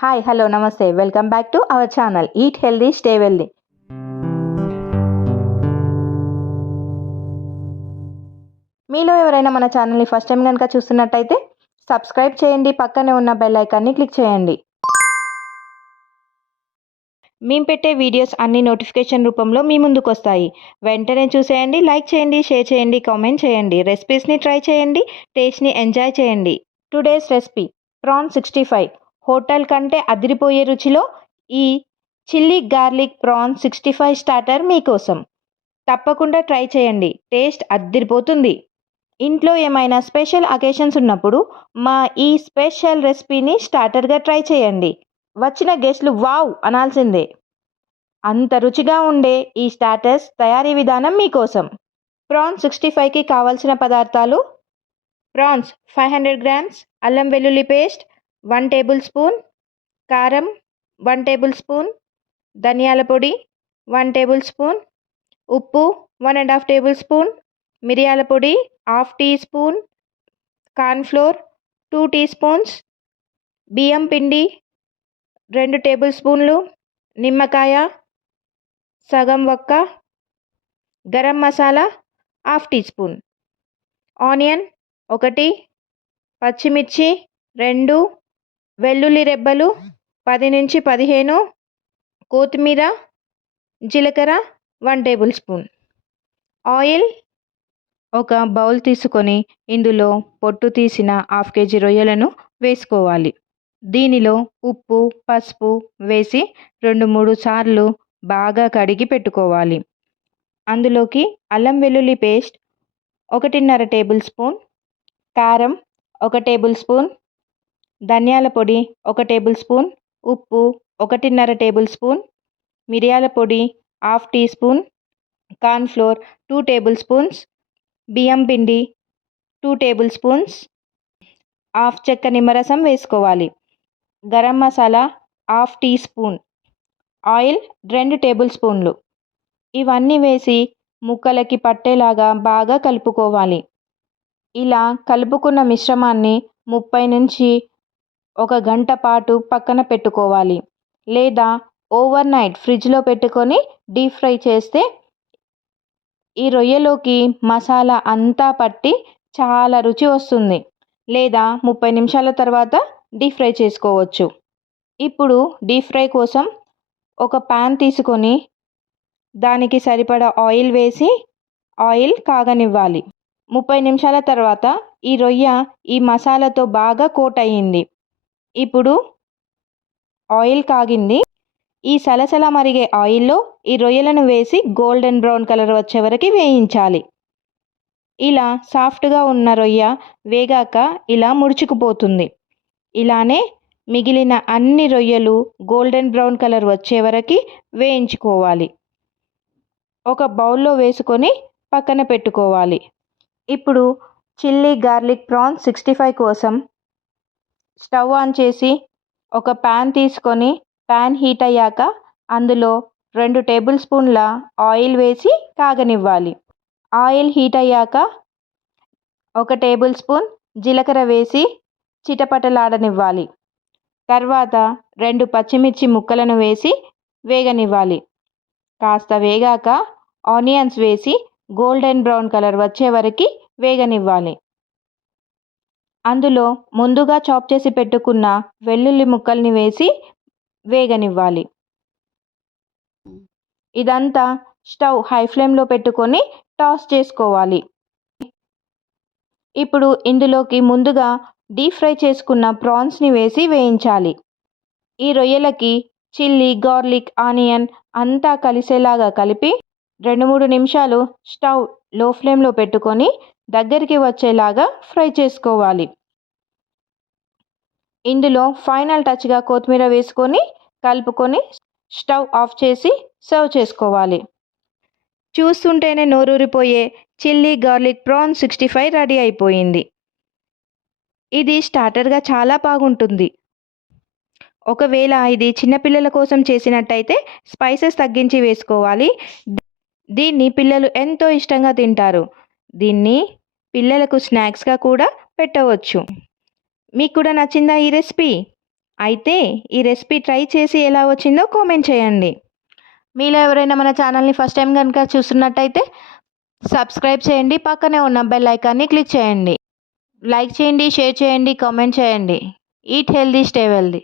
Hi hello నమస్తే. Welcome back to our channel eat healthy stay wealthy మీలో ఎవరైనా మన ఛానల్ని ఫస్ట్ టైం కనుక చూస్తున్నట్టయితే సబ్స్క్రైబ్ చేయండి. పక్కనే ఉన్న బెల్ ఐకాన్ని క్లిక్ చేయండి. మేము పెట్టే వీడియోస్ అన్ని నోటిఫికేషన్ రూపంలో మీ ముందుకు వస్తాయి వెంటనే చూసేయండి లైక్ చేయండి షేర్ చేయండి కామెంట్ చేయండి. రెసిపీస్ని ట్రై చేయండి టేస్ట్ని ఎంజాయ్ చేయండి. Today's recipe prawn sixty five hotel కంటే అదిరిపోయే రుచిలో ఈ chilli garlic prawn sixty five starter మీకోసం. తప్పకుండా ట్రై చేయండి. టేస్ట్ అద్దిరిపోతుంది. ఇంట్లో ఏమైనా స్పెషల్ అకేషన్స్ ఉన్నప్పుడు మా ఈ స్పెషల్ రెసిపీని స్టార్టర్గా ట్రై చేయండి. వచ్చిన గెస్ట్లు వావ్! అనాల్సిందే. అంత రుచిగా ఉండే ఈ స్టార్టర్స్ తయారీ విధానం మీకోసం. ప్రాన్స్ సిక్స్టీ ఫైవ్కి కావాల్సిన పదార్థాలు? ప్రాన్స్ ఫైవ్ హండ్రెడ్ గ్రామ్స్ అల్లం వెల్లుల్లి పేస్ట్ వన్ టేబుల్ స్పూన్ కారం వన్ టేబుల్ స్పూన్ ధనియాల పొడి వన్ టేబుల్ స్పూన్ ఉప్పు one and half tablespoon మిరియాల పొడి half teaspoon cornflour two teaspoons బియ్యం పిండి రెండు టేబుల్ స్పూన్లు నిమ్మకాయ సగం వక్క garam masala half teaspoon. Onion ఒకటి పచ్చిమిర్చి రెండు వెల్లుల్లి రెబ్బలు పది నుంచి పదిహేను కొత్తిమీర జీలకర్ర వన్ టేబుల్ స్పూన్. ఆయిల్ ఒక బౌల్ తీసుకొని ఇందులో పొట్టు తీసిన హాఫ్ కేజీ రొయ్యలను వేసుకోవాలి. దీనిలో ఉప్పు పసుపు వేసి రెండు మూడు సార్లు బాగా కడిగి పెట్టుకోవాలి. అందులోకి అల్లం వెల్లుల్లి పేస్ట్ ఒకటిన్నర టేబుల్ స్పూన్ కారం ఒక టేబుల్ స్పూన్ ధనియాల పొడి ఒక టేబుల్ స్పూన్ ఉప్పు ఒకటిన్నర టేబుల్ స్పూన్ మిరియాల పొడి half teaspoon cornflour two tablespoons బియ్యం పిండి టూ టేబుల్ స్పూన్స్ హాఫ్ చెక్క నిమ్మరసం వేసుకోవాలి. Garam masala half teaspoon oil రెండు టేబుల్ స్పూన్లు. ఇవన్నీ వేసి ముక్కలకి పట్టేలాగా బాగా కలుపుకోవాలి. ఇలా కలుపుకున్న మిశ్రమాన్ని ముప్పై నుంచి ఒక గంట పాటు పక్కన పెట్టుకోవాలి. లేదా ఓవర్ నైట్ ఫ్రిడ్జ్లో పెట్టుకొని డీప్ ఫ్రై చేస్తే ఈ రొయ్యలోకి మసాలా అంతా పట్టి చాలా రుచి వస్తుంది. లేదా ముప్పై నిమిషాల తర్వాత డీప్ ఫ్రై చేసుకోవచ్చు. ఇప్పుడు డీప్ ఫ్రై కోసం ఒక ప్యాన్ తీసుకొని దానికి సరిపడా ఆయిల్ వేసి ఆయిల్ కాగనివ్వాలి. ముప్పై నిమిషాల తర్వాత ఈ రొయ్య ఈ మసాలాతో బాగా కోట్ అయ్యింది. ఇప్పుడు ఆయిల్ కాగింది. ఈ సలసల మరిగే ఆయిల్లో ఈ రొయ్యలను వేసి గోల్డెన్ బ్రౌన్ కలర్ వచ్చే వరకు వేయించాలి. ఇలా సాఫ్ట్గా ఉన్న రొయ్య వేగాక ఇలా ముడుచుకుపోతుంది. ఇలానే మిగిలిన అన్ని రొయ్యలు గోల్డెన్ బ్రౌన్ కలర్ వచ్చే వరకు వేయించుకోవాలి. ఒక బౌల్లో వేసుకొని పక్కన పెట్టుకోవాలి. ఇప్పుడు chilli garlic prawns sixty five కోసం స్టవ్ ఆన్ చేసి ఒక ప్యాన్ తీసుకొని ప్యాన్ హీట్ అయ్యాక అందులో రెండు టేబుల్ స్పూన్ల ఆయిల్ వేసి కాగనివ్వాలి. ఆయిల్ హీట్ అయ్యాక ఒక టేబుల్ స్పూన్ జీలకర్ర వేసి చిటపటలాడనివ్వాలి. తర్వాత రెండు పచ్చిమిర్చి ముక్కలను వేసి వేగనివ్వాలి. కాస్త వేగాక ఆనియన్స్ వేసి గోల్డెన్ బ్రౌన్ కలర్ వచ్చే వరకు వేగనివ్వాలి. అందులో ముందుగా చాప్ చేసి పెట్టుకున్న వెల్లుల్లి ముక్కల్ని వేసి వేగనివ్వాలి. ఇదంతా స్టవ్ హై ఫ్లేమ్లో పెట్టుకొని టాస్ చేసుకోవాలి. ఇప్పుడు ఇందులోకి ముందుగా డీప్ ఫ్రై చేసుకున్న ప్రాన్స్ని వేసి వేయించాలి. ఈ రొయ్యలకి చిల్లీ గార్లిక్ ఆనియన్ అంతా కలిసేలాగా కలిపి రెండు మూడు నిమిషాలు స్టవ్లో ఫ్లేమ్లో పెట్టుకొని దగ్గరికి వచ్చేలాగా ఫ్రై చేసుకోవాలి. ఇందులో ఫైనల్ టచ్గా కొత్తిమీర వేసుకొని కలుపుకొని స్టవ్ ఆఫ్ చేసి సర్వ్ చేసుకోవాలి. చూస్తుంటేనే నోరూరిపోయే chilli garlic prawn sixty five ready అయిపోయింది. ఇది స్టార్టర్గా చాలా బాగుంటుంది. ఒకవేళ ఇది చిన్నపిల్లల కోసం చేసినట్టయితే స్పైసెస్ తగ్గించి వేసుకోవాలి. దీన్ని పిల్లలు ఎంతో ఇష్టంగా తింటారు. దీన్ని పిల్లలకు స్నాక్స్గా కూడా పెట్టవచ్చు. మీకు కూడా నచ్చిందా ఈ రెసిపీ? అయితే ఈ రెసిపీ ట్రై చేసి ఎలా వచ్చిందో కామెంట్ చేయండి. మీలో ఎవరైనా మన ఛానల్ని ఫస్ట్ టైం కనుక చూస్తున్నట్టయితే సబ్స్క్రైబ్ చేయండి పక్కనే ఉన్న బెల్ ఐకాన్ని క్లిక్ చేయండి. లైక్ చేయండి షేర్ చేయండి కామెంట్ చేయండి. Eat healthy stay wealthy